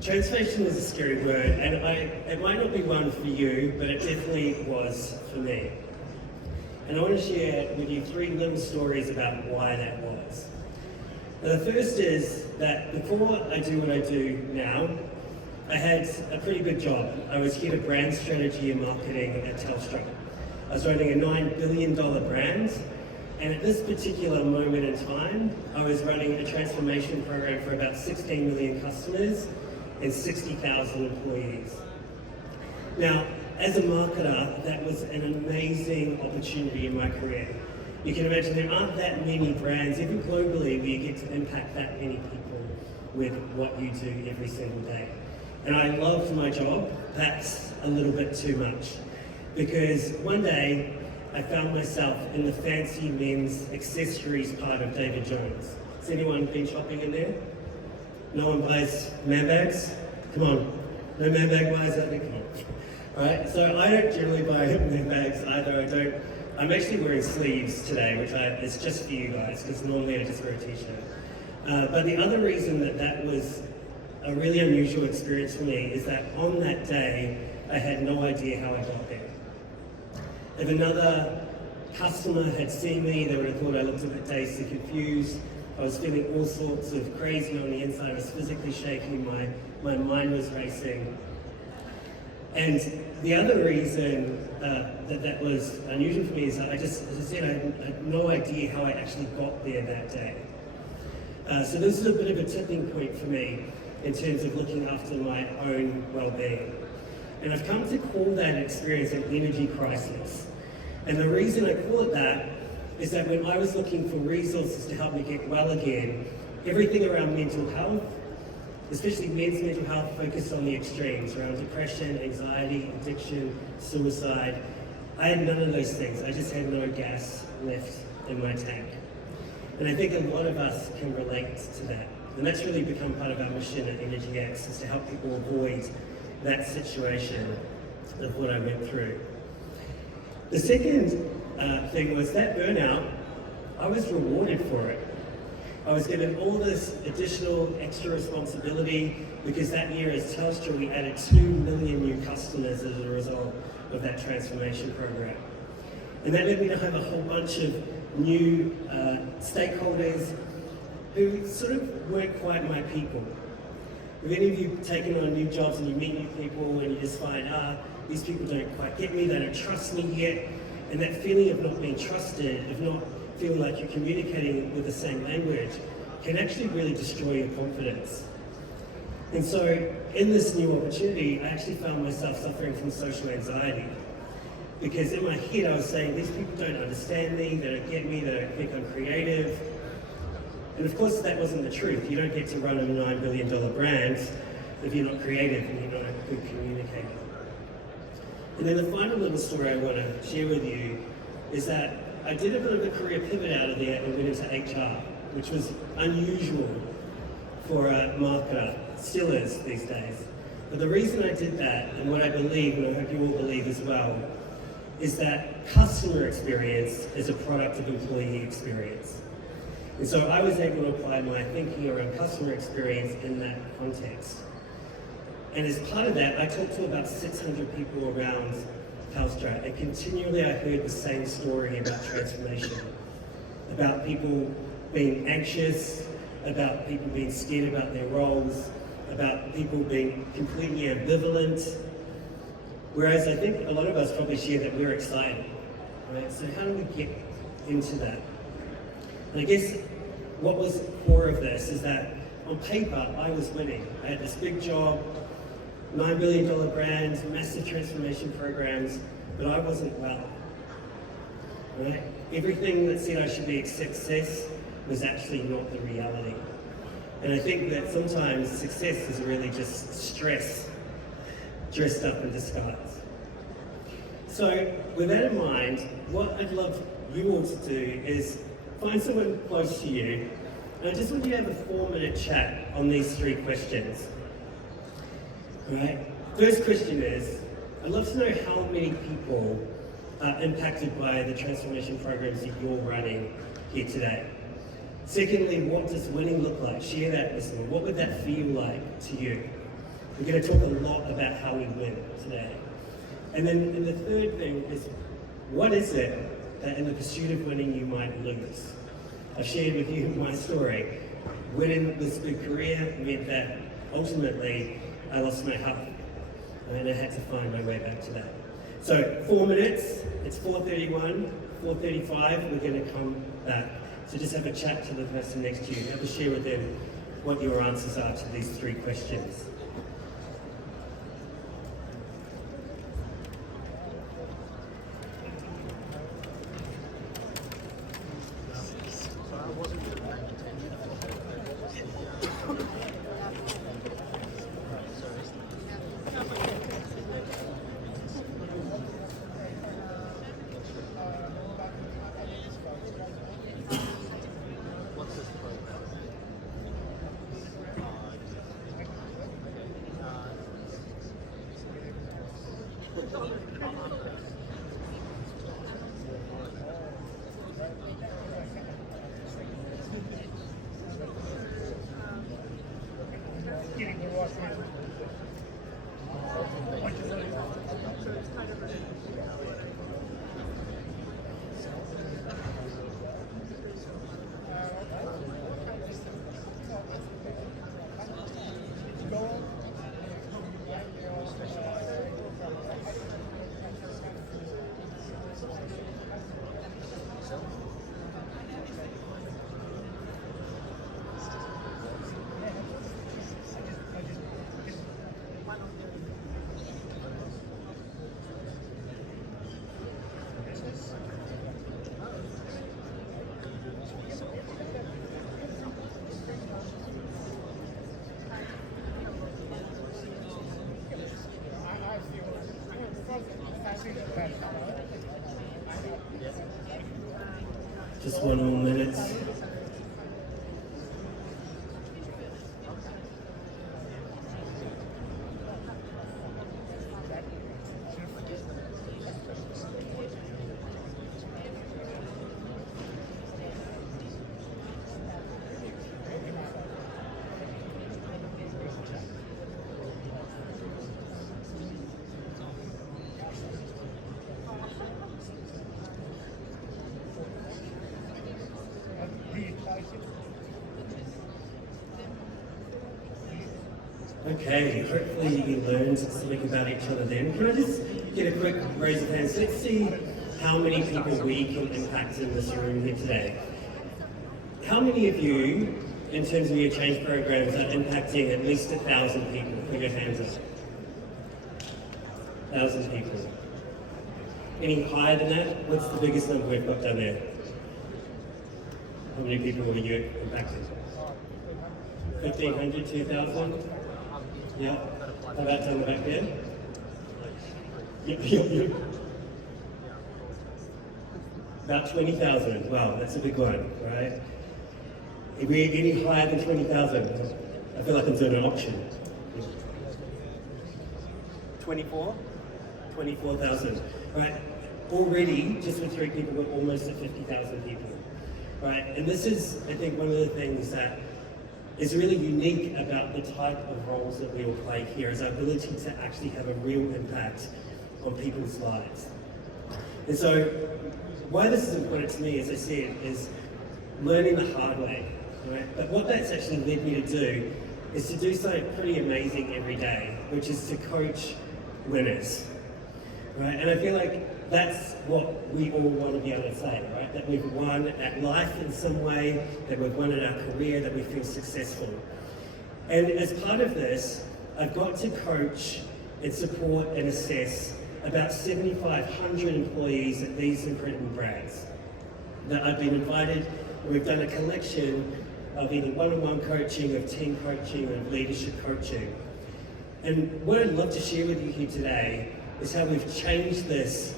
Transformation is a scary word, and it might not be one for you, but it definitely was for me. And I want to share with you 3 little stories about why that was. Now, the first is that before I do what I do now, I had a pretty big job. I was head of brand strategy and marketing at Telstra. I was running a $9 billion brand, and at this particular moment in time, I was running a transformation program for about 16 million customers and 60,000 employees. Now, as a marketer, that was an amazing opportunity in my career. You can imagine there aren't that many brands, even globally, where you get to impact that many people with what you do every single day. And I loved my job, perhaps a little bit too much, because one day I found myself in the fancy men's accessories part of David Jones. Has anyone been shopping in there? No one buys man bags? Come on. No man bag buyers out there? Come on. Right? So I don't generally buy man bags either. I'm actually wearing sleeves today, which is just for you guys, because normally I just wear a t-shirt. But the other reason that was a really unusual experience for me is that on that day, I had no idea how I got there. If another customer had seen me, they would have thought I looked a bit dazed and confused. I was feeling all sorts of crazy on the inside. I was physically shaking, my mind was racing. And the other reason that was unusual for me is that I had no idea how I actually got there that day. So this is a bit of a tipping point for me in terms of looking after my own well-being. And I've come to call that experience an energy crisis. And the reason I call it that is that when I was looking for resources to help me get well again, everything around mental health, especially men's mental health, focused on the extremes around depression, anxiety, addiction, suicide. I had none of those things. I just had no gas left in my tank. And I think a lot of us can relate to that. And that's really become part of our mission at Energy X, is to help people avoid that situation of what I went through. The second thing was that burnout, I was rewarded for it. I was given all this additional extra responsibility because that year as Telstra we added 2 million new customers as a result of that transformation program. And that led me to have a whole bunch of new stakeholders who sort of weren't quite my people. Have any of you taken on new jobs and you meet new people and you just find, these people don't quite get me, they don't trust me yet, and that feeling of not being trusted, of not feeling like you're communicating with the same language, can actually really destroy your confidence. And so in this new opportunity, I actually found myself suffering from social anxiety. Because in my head I was saying, these people don't understand me, they don't get me, they don't think I'm creative. And of course that wasn't the truth. You don't get to run a $9 billion brand if you're not creative and you're not a good communicator. And then the final little story I want to share with you is that I did a bit of a career pivot out of there and went into HR, which was unusual for a marketer, still is these days. But the reason I did that, and what I believe, and I hope you all believe as well, is that customer experience is a product of employee experience. And so I was able to apply my thinking around customer experience in that context. And as part of that, I talked to about 600 people around Telstra, and continually I heard the same story about transformation, about people being anxious, about people being scared about their roles, about people being completely ambivalent. Whereas I think a lot of us probably share that we're excited, right? So how do we get into that? And I guess what was core of this is that on paper, I was winning. I had this big job, $9 billion brands, massive transformation programs, but I wasn't well, right? Everything that said I should be a success was actually not the reality. And I think that sometimes success is really just stress dressed up in disguise. So with that in mind, what I'd love you all to do is find someone close to you, and I just want you to have a 4-minute chat on these 3 questions. All right? First question is, I'd love to know how many people are impacted by the transformation programs that you're running here today. Secondly, what does winning look like? Share that with someone. What would that feel like to you? We're going to talk a lot about how we win today. And then the third thing is, what is it that in the pursuit of winning you might lose? I've shared with you my story. Winning this big career meant that ultimately I lost my health, and I had to find my way back to that. So 4 minutes, it's 4:31, 4:35, we're going to come back. So just have a chat to the person next to you, have a share with them what your answers are to these 3 questions. Just 1 more minute. Okay, hopefully you learned something about each other then. Can I just get a quick raise of hands? Let's see how many people we can impact in this room here today. How many of you, in terms of your change programs, are impacting at least 1,000 people? Put your hands up. 1,000 people. Any higher than that? What's the biggest number we've got down there? How many people are you impacting? 1,500, 2,000? Yeah. How about down the back there? Yep. About 20,000. Wow, that's a big one, right? If we're any higher than 20,000, I feel like I'm doing an auction. 24? 24,000. Right. Already, just with 3 people, we're almost at 50,000 people. Right. And this is, I think, one of the things that is really unique about the type of roles that we all play here, is our ability to actually have a real impact on people's lives. And so, why this is important to me, as I said, is learning the hard way, right? But what that's actually led me to do is to do something pretty amazing every day, which is to coach winners, right? And I feel like that's what we all want to be able to say, right? That we've won at life in some way, that we've won at our career, that we feel successful. And as part of this, I've got to coach and support and assess about 7,500 employees at these incredible brands. That I've been invited, and we've done a collection of either one-on-one coaching, of team coaching, or of leadership coaching. And what I'd love to share with you here today is how we've changed this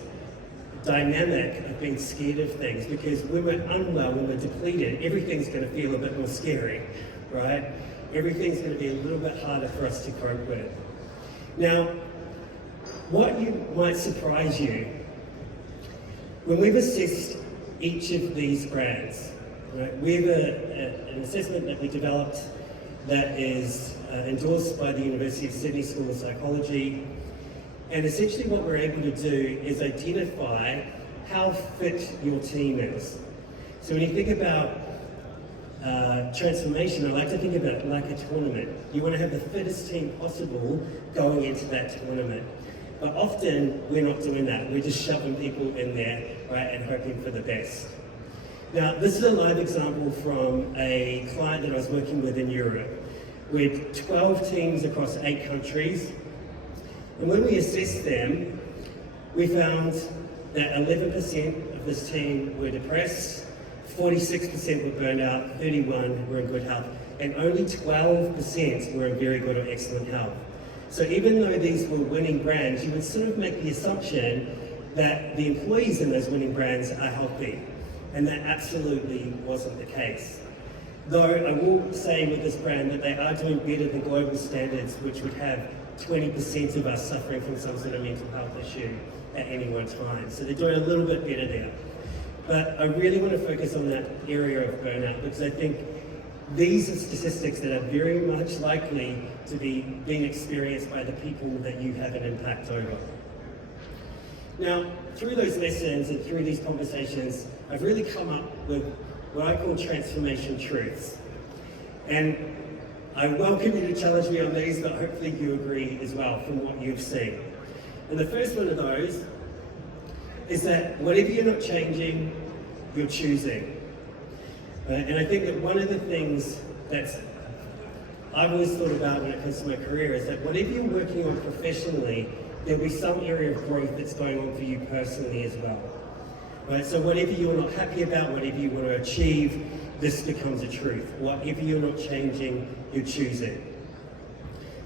dynamic of being scared of things, because when we're unwell, when we're depleted, everything's going to feel a bit more scary, right? Everything's going to be a little bit harder for us to cope with. Now, what you might surprise you, when we've assessed each of these brands, right, we have an assessment that we developed that is endorsed by the University of Sydney School of Psychology. And essentially what we're able to do is identify how fit your team is. So when you think about transformation, I like to think about it like a tournament. You want to have the fittest team possible going into that tournament. But often we're not doing that. We're just shoving people in there, right, and hoping for the best. Now, this is a live example from a client that I was working with in Europe, with 12 teams across 8 countries. And when we assessed them, we found that 11% of this team were depressed, 46% were burned out, 31% were in good health, and only 12% were in very good or excellent health. So even though these were winning brands, you would sort of make the assumption that the employees in those winning brands are healthy, and that absolutely wasn't the case. Though I will say with this brand that they are doing better than global standards, which would have 20% of us suffering from some sort of mental health issue at any one time. So they're doing a little bit better there. But I really want to focus on that area of burnout, because I think these are statistics that are very much likely to be being experienced by the people that you have an impact over. Now, through those lessons and through these conversations, I've really come up with what I call transformation truths. And I welcome you to challenge me on these, but hopefully you agree as well from what you've seen. And the first one of those is that whatever you're not changing, you're choosing. And I think that one of the things that I've always thought about when it comes to my career is that whatever you're working on professionally, there'll be some area of growth that's going on for you personally as well. Right? So whatever you're not happy about, whatever you want to achieve, this becomes a truth. Whatever you're not changing, you're choosing.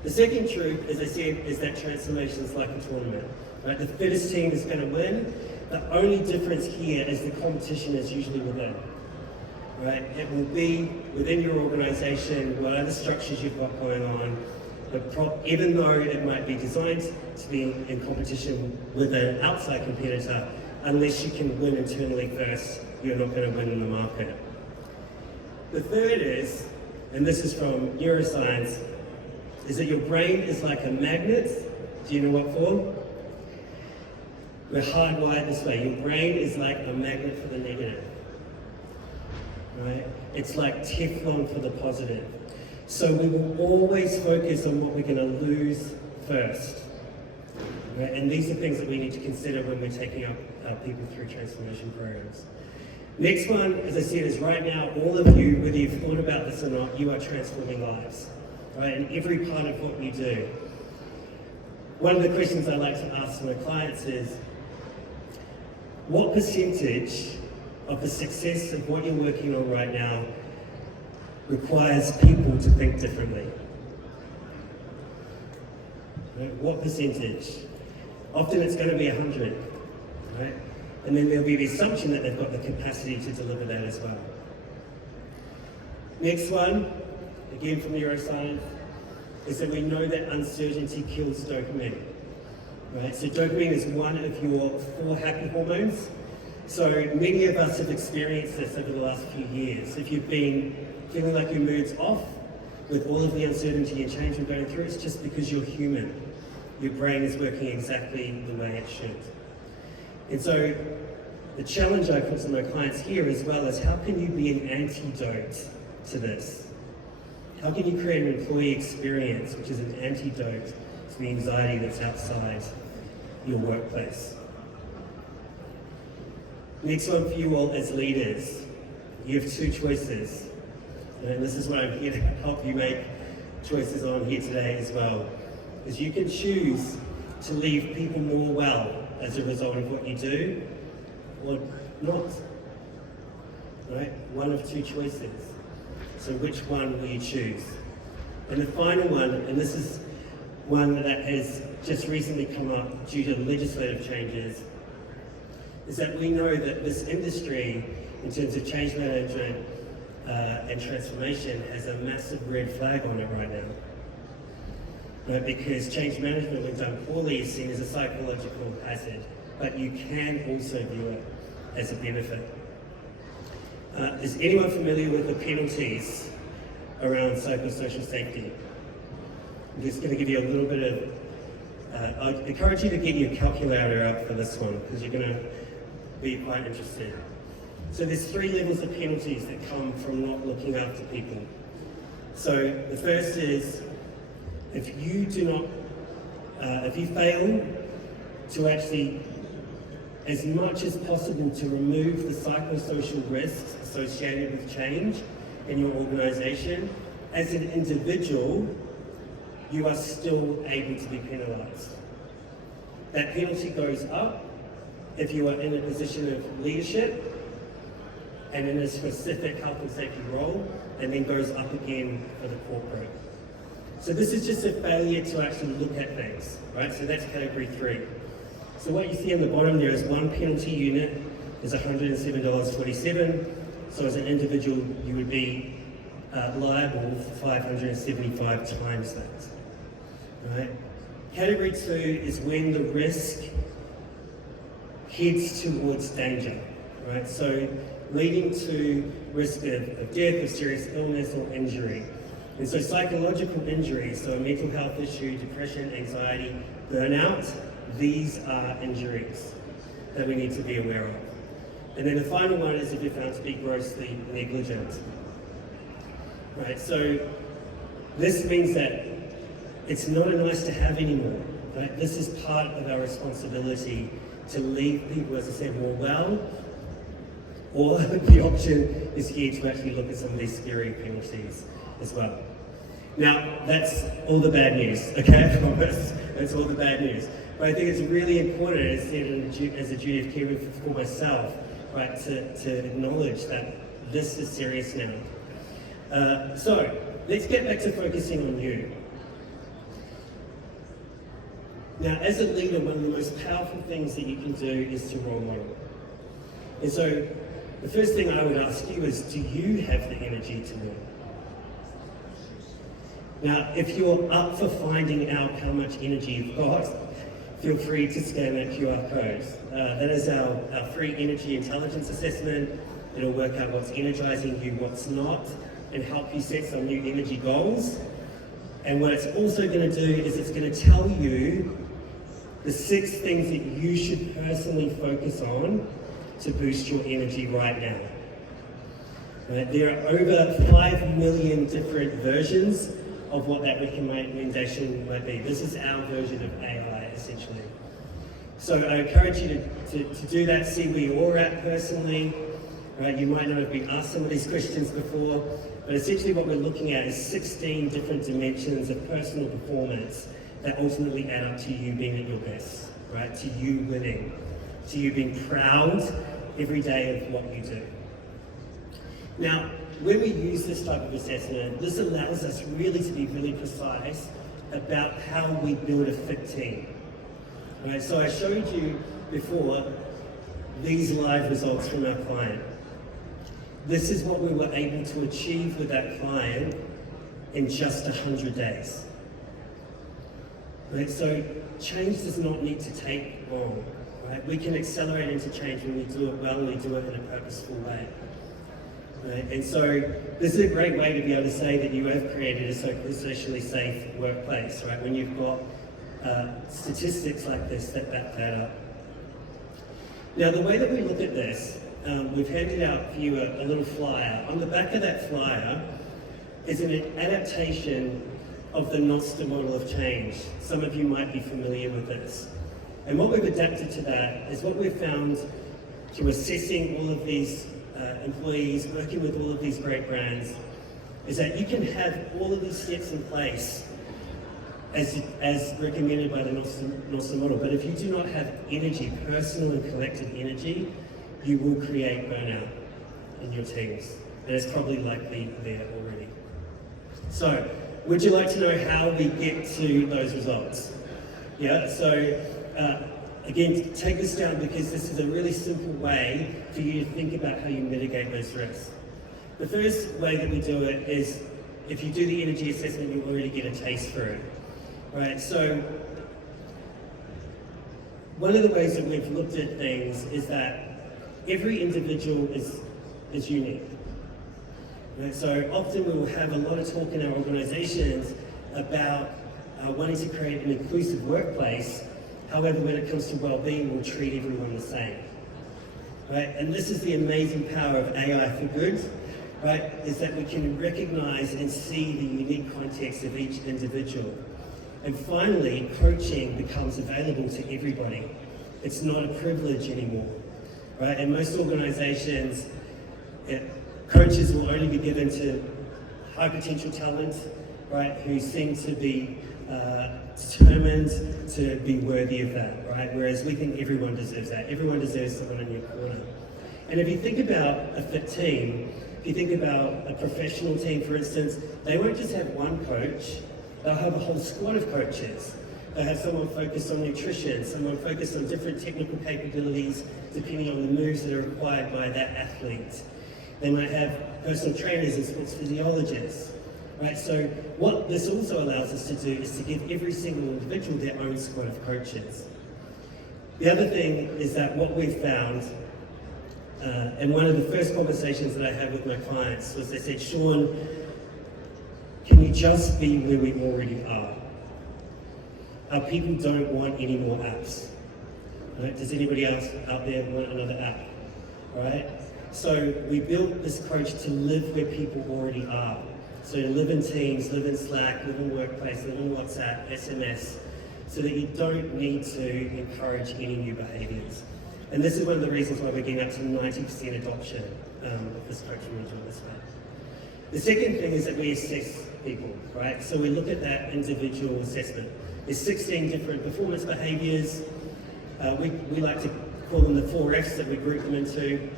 The second truth, as I said, is that transformation is like a tournament. Right? The fittest team is going to win. The only difference here is the competition is usually within. Right? It will be within your organization, what other structures you've got going on. Even though it might be designed to be in competition with an outside competitor, unless you can win internally first, you're not going to win in the market. The third is, and this is from neuroscience, is that your brain is like a magnet. Do you know what for? We're hardwired this way. Your brain is like a magnet for the negative. Right? It's like Teflon for the positive. So we will always focus on what we're going to lose first. Right? And these are things that we need to consider when we're taking our people through transformation programs. Next one, as I said, is right now, all of you, whether you've thought about this or not, you are transforming lives. Right? In every part of what you do. One of the questions I like to ask my clients is, what percentage of the success of what you're working on right now requires people to think differently? Right? What percentage? Often it's going to be 100, right? And then there'll be the assumption that they've got the capacity to deliver that as well. Next one, again from neuroscience, is that we know that uncertainty kills dopamine. Right? So dopamine is one of your 4 happy hormones. So many of us have experienced this over the last few years. If you've been feeling like your mood's off with all of the uncertainty and change we're going through, it's just because you're human. Your brain is working exactly the way it should. And so the challenge I put to my clients here as well is, how can you be an antidote to this? How can you create an employee experience which is an antidote to the anxiety that's outside your workplace? Next one for you all as leaders. You have 2 choices. And this is what I'm here to help you make choices on here today as well. Is you can choose to leave people more well as a result of what you do, or not. Right? One of 2 choices. So which one will you choose? And the final one, and this is one that has just recently come up due to legislative changes, is that we know that this industry, in terms of change management and transformation, has a massive red flag on it right now. Right? Because change management, when done poorly, is seen as a psychological hazard, but you can also view it as a benefit. Is anyone familiar with the penalties around psychosocial safety. I'm just going to give you a little bit of, I encourage you to get your calculator out for this one because you're going to be quite interested. So there's 3 levels of penalties that come from not looking after people. So the first is, if you fail to actually, as much as possible, to remove the psychosocial risks associated with change in your organization, as an individual, you are still able to be penalized. That penalty goes up if you are in a position of leadership and in a specific health and safety role, and then goes up again for the corporate. So this is just a failure to actually look at things, right? So that's category 3. So what you see on the bottom there is 1 penalty unit is $107.47. So as an individual, you would be liable for 575 times that, right? Category 2 is when the risk heads towards danger, right? So leading to risk of death, of serious illness or injury. And so psychological injuries, so a mental health issue, depression, anxiety, burnout, these are injuries that we need to be aware of. And then the final one is if you're found to be grossly negligent. Right, so this means that it's not a nice to have anymore. Right? This is part of our responsibility to leave people, as I said, more well, or the option is here to actually look at some of these scary penalties as well. Now, that's all the bad news, okay, I promise. That's all the bad news. But I think it's really important, as a duty of care for myself, right, to acknowledge that this is serious now. So, let's get back to focusing on you. Now, as a leader, one of the most powerful things that you can do is to role model. And so, the first thing I would ask you is, do you have the energy to lead? Now, if you're up for finding out how much energy you've got, feel free to scan that QR code. That is our free energy intelligence assessment. It'll work out what's energizing you, what's not, and help you set some new energy goals. And what it's also going to do is it's going to tell you the 6 things that you should personally focus on to boost your energy right now. Right? There are over 5 million different versions of what that recommendation might be. This is our version of AI, essentially. So I encourage you to do that, see where you're at personally. Right? You might not have been asked some of these questions before, but essentially what we're looking at is 16 different dimensions of personal performance that ultimately add up to you being at your best, right? To you winning, to you being proud every day of what you do. Now, when we use this type of assessment, this allows us really to be really precise about how we build a fit team. Right? So I showed you before these live results from our client. This is what we were able to achieve with that client in just 100 days. Right? So change does not need to take long. Right? We can accelerate into change when we do it well and we do it in a purposeful way. Right? And so this is a great way to be able to say that you have created a socially safe workplace, right? When you've got statistics like this that back that up. Now, the way that we look at this, we've handed out for you a little flyer. On the back of that flyer is an adaptation of the Noster model of change. Some of you might be familiar with this. And what we've adapted to that is what we've found through assessing all of these employees, working with all of these great brands, is that you can have all of these steps in place as recommended by the Noster model. But if you do not have energy, personal and collective energy, you will create burnout in your teams. And it's probably likely there already. So, would you like to know how we get to those results? Yeah, so again, take this down because this is a really simple way for you to think about how you mitigate those risks. The first way that we do it is if you do the energy assessment, you already get a taste for it. Right, so one of the ways that we've looked at things is that every individual is unique. Right? So often we will have a lot of talk in our organizations about wanting to create an inclusive workplace. However, when it comes to well-being, we'll treat everyone the same. Right? And this is the amazing power of AI for good, right? Is that we can recognize and see the unique context of each individual. And finally, coaching becomes available to everybody. It's not a privilege anymore, right? In most organizations, coaches will only be given to high potential talent, right? Who seem to be determined to be worthy of that, right? Whereas we think everyone deserves that. Everyone deserves someone in your corner. And if you think about a fit team, if you think about a professional team, for instance, they won't just have one coach, they'll have a whole squad of coaches. They'll have someone focused on nutrition, someone focused on different technical capabilities depending on the moves that are required by that athlete. They might have personal trainers and sports physiologists. Right, so what this also allows us to do is to give every single individual their own squad of coaches. The other thing is that what we've found, and one of the first conversations that I had with my clients was they said, Sean, can you just be where we already are? Our people don't want any more apps. Right? Does anybody else out there want another app? Right? So we built this coach to live where people already are. So live in Teams, live in Slack, live in Workplace, live in WhatsApp, SMS, so that you don't need to encourage any new behaviours. And this is one of the reasons why we're getting up to 90% adoption of this coaching module this way. The second thing is that we assess people, right? So we look at that individual assessment. There's 16 different performance behaviours. We like to call them the 4 Fs that we group them into.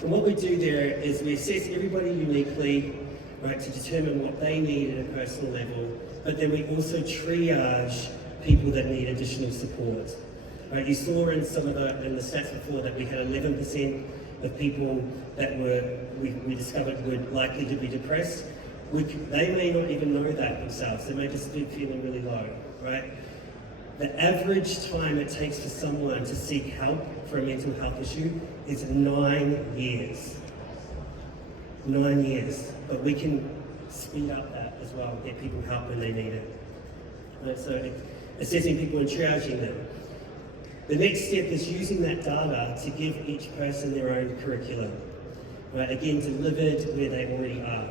And what we do there is we assess everybody uniquely, right, to determine what they need at a personal level, but then we also triage people that need additional support. Right, you saw in some of the stats before that we had 11% of people that we discovered were likely to be depressed. They may not even know that themselves. They may just be feeling really low, right? The average time it takes for someone to seek help for a mental health issue is 9 years. 9 years. But we can speed up that as well, get people help when they need it. Right, so assessing people and triaging them. The next step is using that data to give each person their own curriculum. Right, again, delivered where they already are.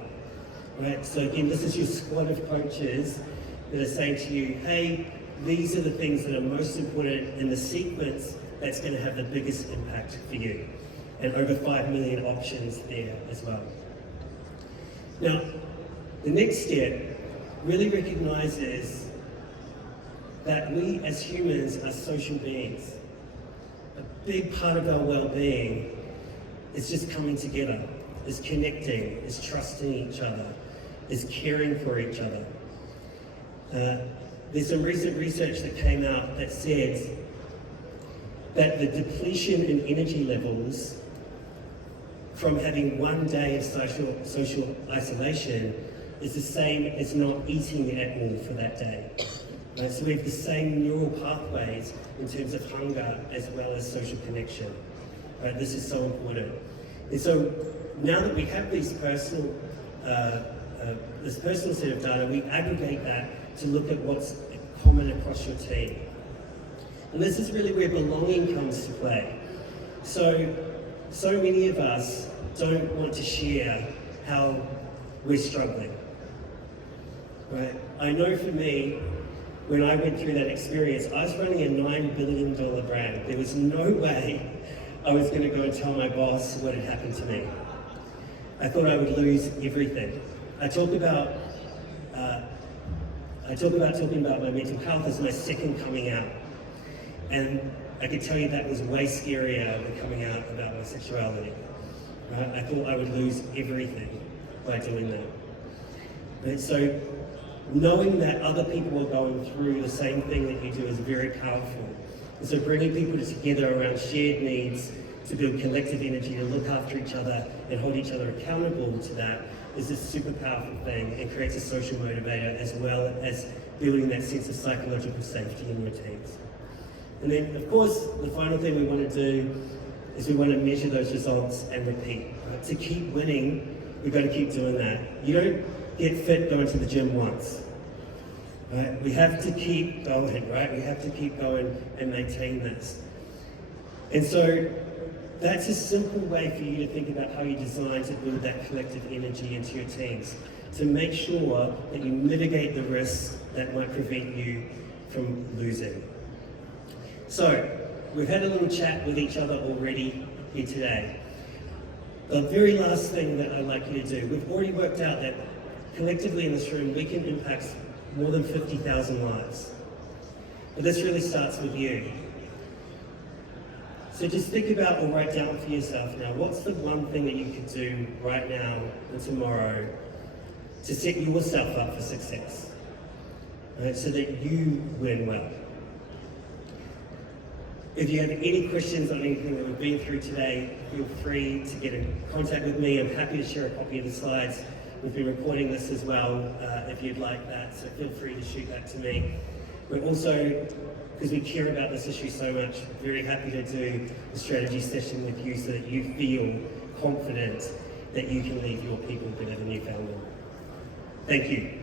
Right, so again, this is your squad of coaches that are saying to you, hey, these are the things that are most important in the sequence that's going to have the biggest impact for you. And over 5 million options there as well. Now, the next step really recognizes that we as humans are social beings. A big part of our well-being is just coming together, is connecting, is trusting each other, is caring for each other. There's some recent research that came out that says that the depletion in energy levels from having 1 day of social isolation is the same as not eating at all for that day. Right? So we have the same neural pathways in terms of hunger as well as social connection. Right? This is so important. And so now that we have these this personal set of data, we aggregate that to look at what's common across your team. And this is really where belonging comes to play. So many of us don't want to share how we're struggling. Right? I know for me, when I went through that experience, I was running a $9 billion brand. There was no way I was going to go and tell my boss what had happened to me. I thought I would lose everything. I talk about talking about my mental health as my second coming out. And I could tell you that was way scarier than coming out about my sexuality. Right? I thought I would lose everything by doing that. And so knowing that other people are going through the same thing that you do is very powerful. And so bringing people together around shared needs to build collective energy, to look after each other and hold each other accountable to that is a super powerful thing and creates a social motivator as well as building that sense of psychological safety in your teams. And then, of course, the final thing we want to do is we want to measure those results and repeat. Right? To keep winning, we've got to keep doing that. You don't get fit going to the gym once. Right? We have to keep going, right? We have to keep going and maintain this. And so that's a simple way for you to think about how you design to build that collective energy into your teams, to make sure that you mitigate the risks that might prevent you from losing. So, we've had a little chat with each other already here today. The very last thing that I'd like you to do, we've already worked out that collectively in this room we can impact more than 50,000 lives. But this really starts with you. So just think about or write down for yourself now, what's the one thing that you could do right now and tomorrow to set yourself up for success, right, so that you win well. If you have any questions on anything that we've been through today, feel free to get in contact with me. I'm happy to share a copy of the slides. We've been recording this as well, if you'd like that, so feel free to shoot that to me. We're also, because we care about this issue so much, very happy to do a strategy session with you so that you feel confident that you can leave your people better than you found them. Thank you.